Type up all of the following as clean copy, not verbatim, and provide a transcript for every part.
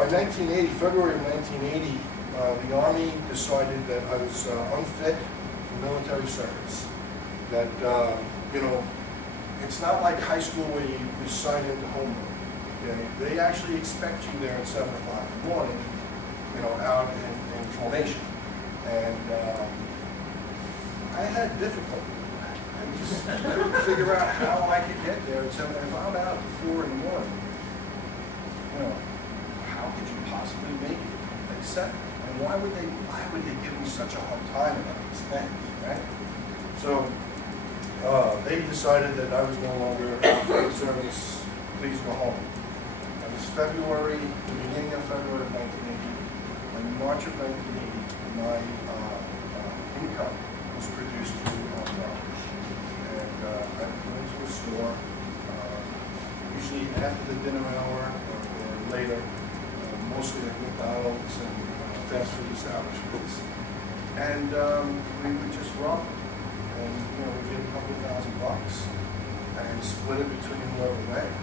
by 1980, February of 1980, the Army decided that I was unfit for military service. That, you know, it's not like high school where you sign into homework. Okay? They actually expect you there at 7 o'clock in the morning, you know, out in formation. And I had difficulty with that. I just couldn't figure out how I could get there at 7. If I'm out at 4 in the morning, you know, how could you possibly make it at 7? And why would they give me such a hard time about these things, right? So they decided that I was no longer for the service. Please go home. It was February, the beginning of February of 1980. In March of 1980, my income was produced through dollars. And I went to a store, usually after the dinner hour or later, mostly at McDonald's and fast food establishments. And we would just rob them. And, you know, we get a couple $1,000 and split it between whoever went.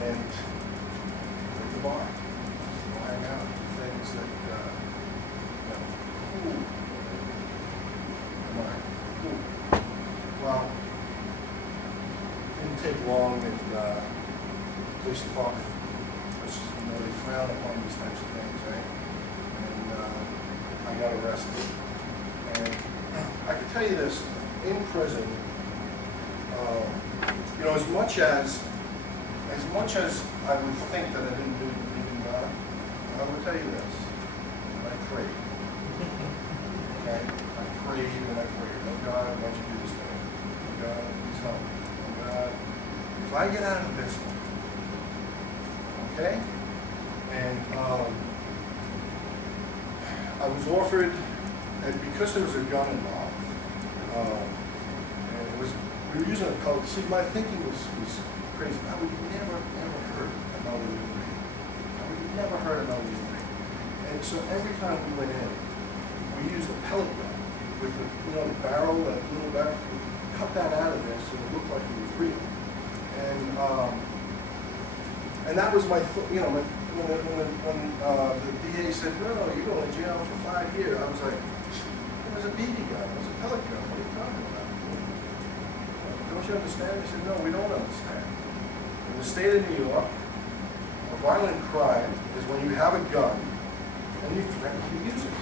And go to the bar. Go hang out. Things that, you know, cool. Come on. Cool. Well, it didn't take long in the police department. You know, they frown upon these types of things, right? And I got arrested. And I can tell you this, in prison, you know, as much as I would think that I didn't do anything wrong, I will tell you this, I prayed. Okay? I prayed and I prayed. Oh God, why'd you do this to me? Oh God, please help me. Oh God, if I get out of this one, okay? And I was offered, and because there was a gun involved, and it was, we were using a pellet. See, my thinking was crazy. I would never, ever hurt another human being. I would never hurt another human being. And so every time we went in, we used a pellet gun with the, you know, the barrel, that little barrel. We cut that out of there so it looked like it was real. And that was my, you know, when the DA said, no, you're going to jail for 5 years, I was like, it was a BB gun, it was a pellet gun, what are you talking about? Don't you understand? They said, no, we don't understand. In the state of New York, a violent crime is when you have a gun and you threaten to use it,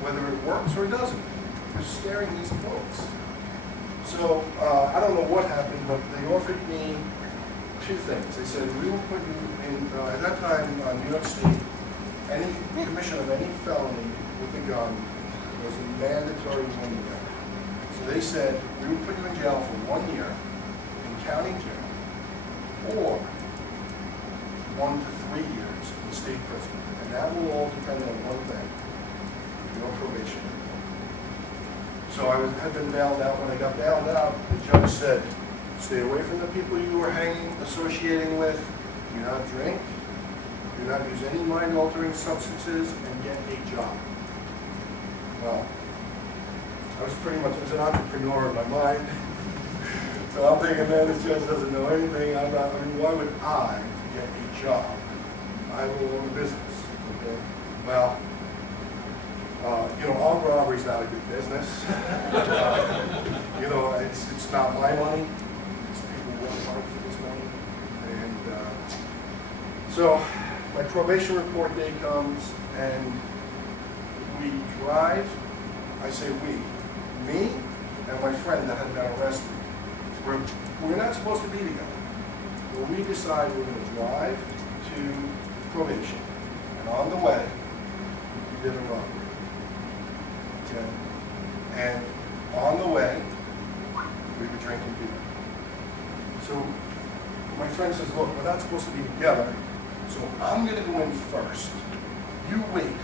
whether it works or doesn't. You're scaring these folks. So I don't know what happened, but they offered me 2 things. They said, we will put you in, at that time, New York State, any commission of any felony with a gun was a mandatory 1 year. So they said, we will put you in jail for 1 year in county jail, or 1 to 3 years in state prison. And that will all depend on one thing, your probation. So I had been bailed out. When I got bailed out, the judge said, stay away from the people you were associating with, do not drink, do not use any mind-altering substances, and get a job. Well, I was pretty much an entrepreneur in my mind. So I'm thinking, man, this judge doesn't know anything. I mean, why would I get a job? I will own a business. Okay? Well, you know, armed robbery is not a good business. You know, it's not my money. It's people who work hard for this money. And so my probation report day comes, and we drive. I say we. Me and my friend that had been arrested. We're not supposed to be together. But we decide we're going to drive to probation. And on the way, we did a robbery. Okay? And on the way, we were drinking beer. So my friend says, look, we're not supposed to be together, so I'm going to go in first. You wait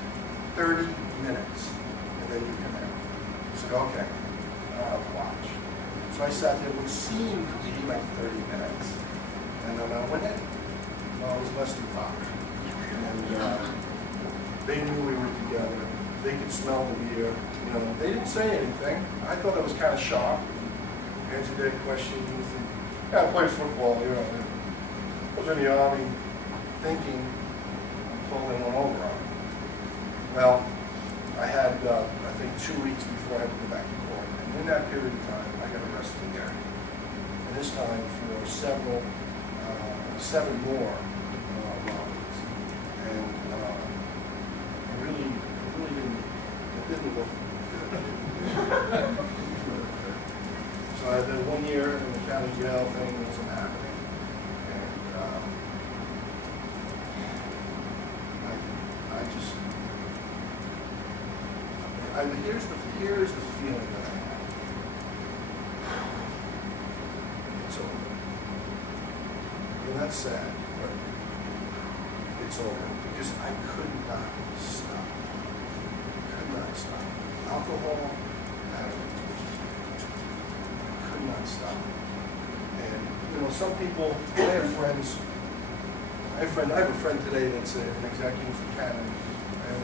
30 minutes, and then you come out. I said, okay, I'll watch. So I sat there, what seemed to be like 30 minutes. And then I went in. Well, it was less than 5. And they knew we were together. They could smell the beer. You know, they didn't say anything. I thought that was kind of sharp. Answered their questions. And, yeah, I played football, you know. I was in the Army. thinking I'm pulling one over on him. Well, I had, I think 2 weeks before I had to go back to court. And in that period of time, I got arrested again. And this time for seven more robberies. And it really didn't look good. So I did 1 year in the county jail, thing wasn't happening. And here's the feeling that I have. It's over. And that's sad, but it's over because I could not stop. Could not stop. Alcohol, addict. Could not stop. And some people, I have friends. I have a friend today that's an executive for Callahan, and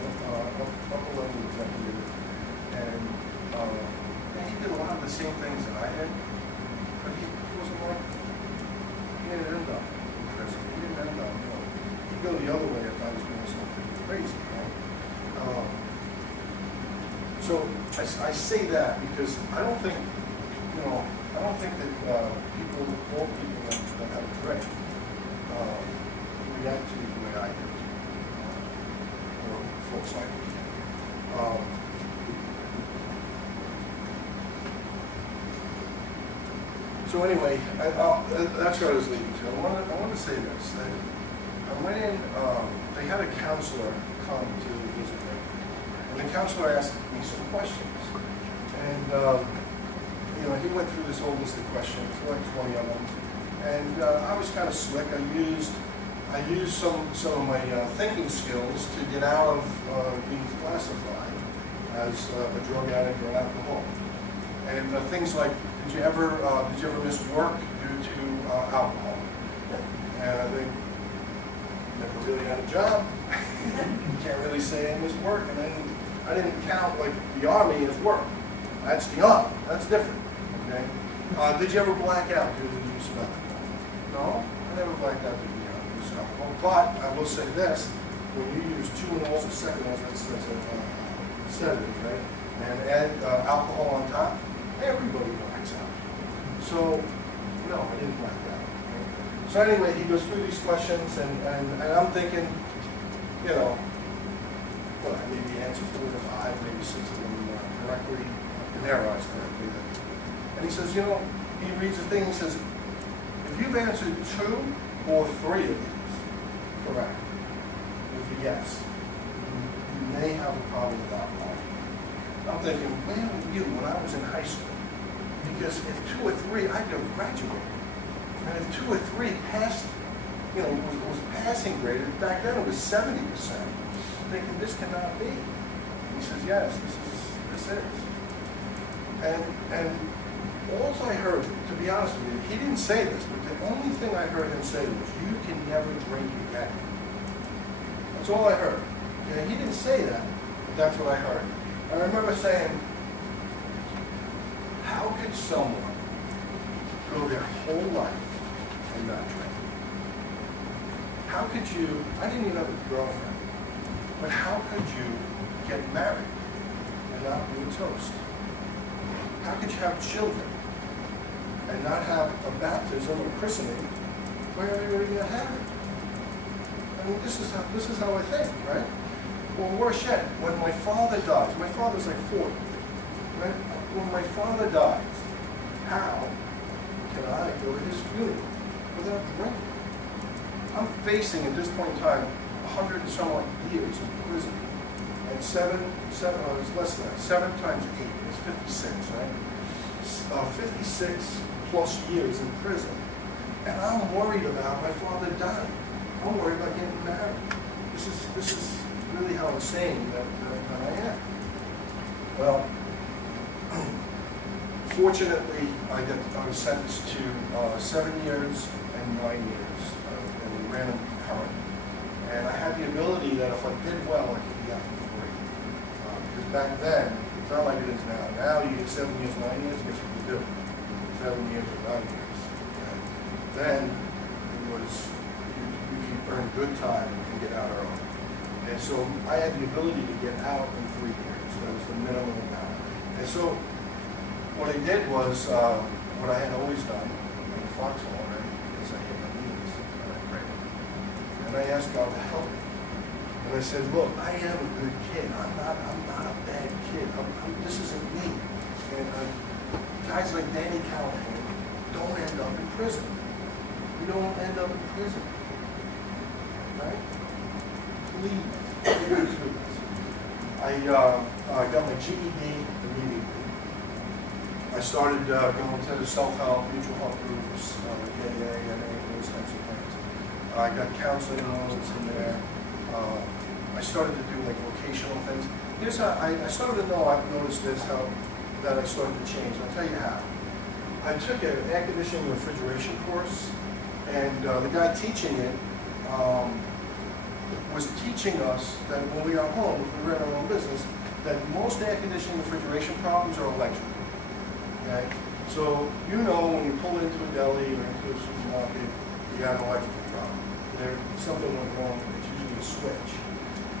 upper level executive. And he did a lot of the same things that I did, but he wasn't like, he didn't end up in prison. He didn't end up, he'd go the other way if I was doing something crazy, right? So I say that because I don't think, that all people that have a drink react to the way I do, or folks like me. So anyway, that's what I was leading to. I want to say this. That I went in, they had a counselor come to visit me. And the counselor asked me some questions. And, he went through this whole list of questions, like 20 of them. And I was kind of slick. I used some of my thinking skills to get out of being classified as a drug addict or an alcoholic. And things like, did you ever miss work due to alcohol? And they never really had a job. You can't really say I missed work. And then I didn't count like the Army as work. That's the Army. That's different. Okay. Did you ever black out due to the use of alcohol? No, I never blacked out due to the use of alcohol. But I will say this: when you use 2 anoles or second anoles, that's a sedative, right? And add alcohol on top, everybody blacks out. So, no, I didn't black out. Right? So anyway, he goes through these questions, and I'm thinking, well, I maybe answered 4 to 5, maybe 6 of them correctly, in their eyes correctly. And he says, he reads the thing, he says, if you've answered 2 or 3 of these correct, with a yes, you may have a problem with alcohol. I'm thinking, where were you when I was in high school? Because if 2 or 3, I'd have graduated. And if 2 or 3 passed, was passing grade, back then it was 70%. I'm thinking, this cannot be. He says, yes, this is. And all I heard, to be honest with you, he didn't say this, but the only thing I heard him say was, you can never drink again. That's all I heard. Okay? He didn't say that, but that's what I heard. I remember saying, how could someone go their whole life and not drink? How could you, I didn't even have a girlfriend, but how could you get married and not be a toast? How could you have children and not have a baptism or christening where everybody going to have it? I mean, this is how I think, right? Well, worse yet, when my father dies, my father's like 40, right? When my father dies, how can I go to his funeral without drinking? I'm facing, at this point in time, 100 and some odd years in prison. And it's less than that, 7 times 8 is 56, right? 56 plus years in prison. And I'm worried about my father dying. I'm worried about getting married. This is really how insane that I am. Well, fortunately, I was sentenced to 7 years and 9 years, and we ran them concurrent. And I had the ability that if I did well, I could be out for free. Because back then, it's not like it is now. Now you get 7 years, 9 years, guess what you do? 7 years or 9 years. And then it was, you usually earn a good time and get out early. And so I had the ability to get out in 3 years. That was the minimum amount. And so what I did was what I had always done in the foxhole, right? Is I hit my knees and I prayed. And I asked God to help me. And I said, look, I am a good kid. I'm not a bad kid. This isn't me. And guys like Danny Callahan don't end up in prison. We don't end up in prison. Right? Please. I got my GED immediately. I started going to the self-help, mutual help groups, AA, NA, those types of things. I got counseling loans in there. I started to do like vocational things. Here's how I started to know, I've noticed this, how that I started to change. I'll tell you how. I took an air conditioning refrigeration course, and the guy teaching it was teaching us that when we are home, if we ran our own business, that most air conditioning refrigeration problems are electrical. Okay? So you know when you pull into a deli or into a supermarket, you got an electrical problem. Something went wrong, it's usually a switch.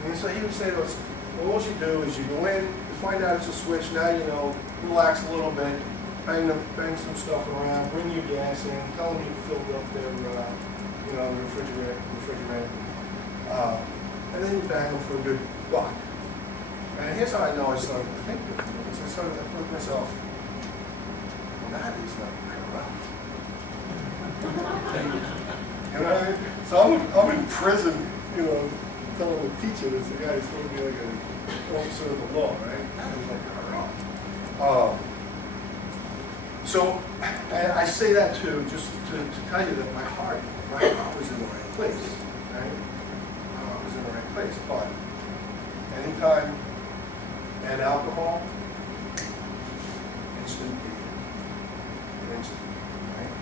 And so he would say to us, well, what you do is you go in, you find out it's a switch, now you know, relax a little bit, bang some stuff around, bring your gas in, tell them you filled up their refrigerator. And then you bang them for a good buck. And here's how I know I started to think differently. Because I started to think to myself, well, that is not very well. You know what I mean? So I'm in prison, telling the teacher this, the guy who's supposed to be like an officer of the law, right? I was like, all right. So I say that too, just to tell you that my heart was in the right place, right? Was in the right place, but anytime and alcohol, instant right?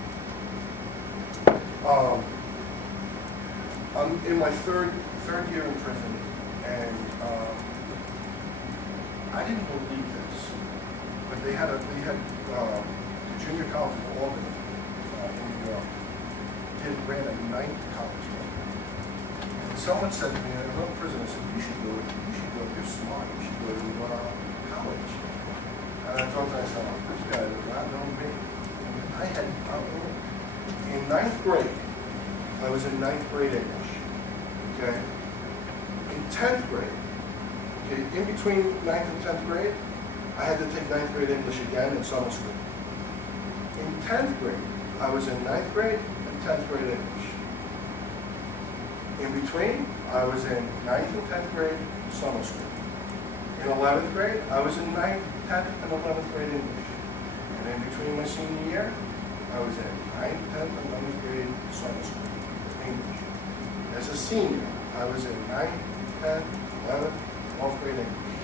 I'm in my third year in prison, and I didn't believe this, but they had the junior college of Albany in New York ran a night college program. And someone said to me, I was in prison, I said, you should go, you're smart, you should go to college. And I thought to myself, this guy does not know me. In 9th grade, I was in 9th grade English, okay? In 10th grade, okay, in between 9th and 10th grade, I had to take 9th grade English again in summer school. In 10th grade, I was in 9th grade and 10th grade English. In between, I was in 9th and 10th grade summer school. In 11th grade, I was in 9th, 10th, and 11th grade English. And in between my senior year, I was in 9th, 10th, and 11th grade summer school, English. As a senior, I was in 9th, 10th, 11th, 12th grade English.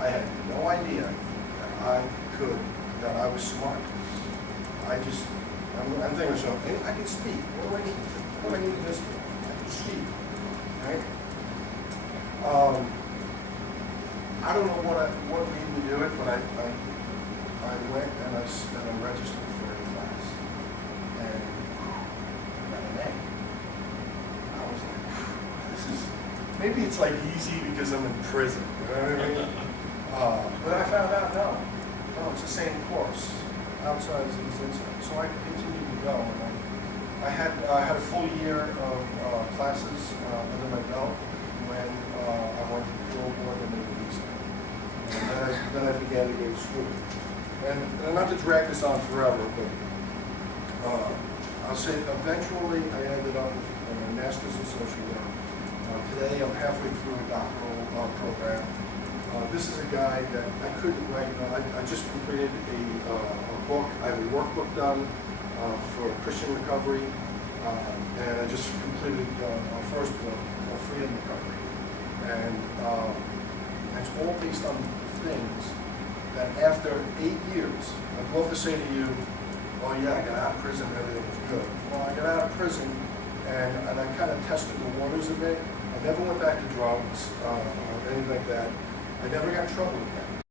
I had no idea that I was smart. I'm thinking to myself, hey, I can speak. What do I need this for? I can speak, right? I don't know what made me do it, but I went and I registered for a class, and I got an A. I was like, maybe it's like easy because I'm in prison, you know what I mean? But I found out, no, it's the same course. Outside is inside. So I continued to go. And I had a full year of classes under my belt when I went to the Pro Board and then then I began to go to school. And not to drag this on forever, but I'll say eventually I ended up with a master's in social work. Today I'm halfway through a doctoral program. This is a guy that I couldn't write. I just completed a book. I have a workbook done for Christian recovery, and I just completed my first book, Freedom Recovery. And it's all based on things that after 8 years, I'd love to say to you, oh yeah, I got out of prison, everything was good. Well, I got out of prison, and I kind of tested the waters a bit. I never went back to drugs or anything like that. I never got in trouble again.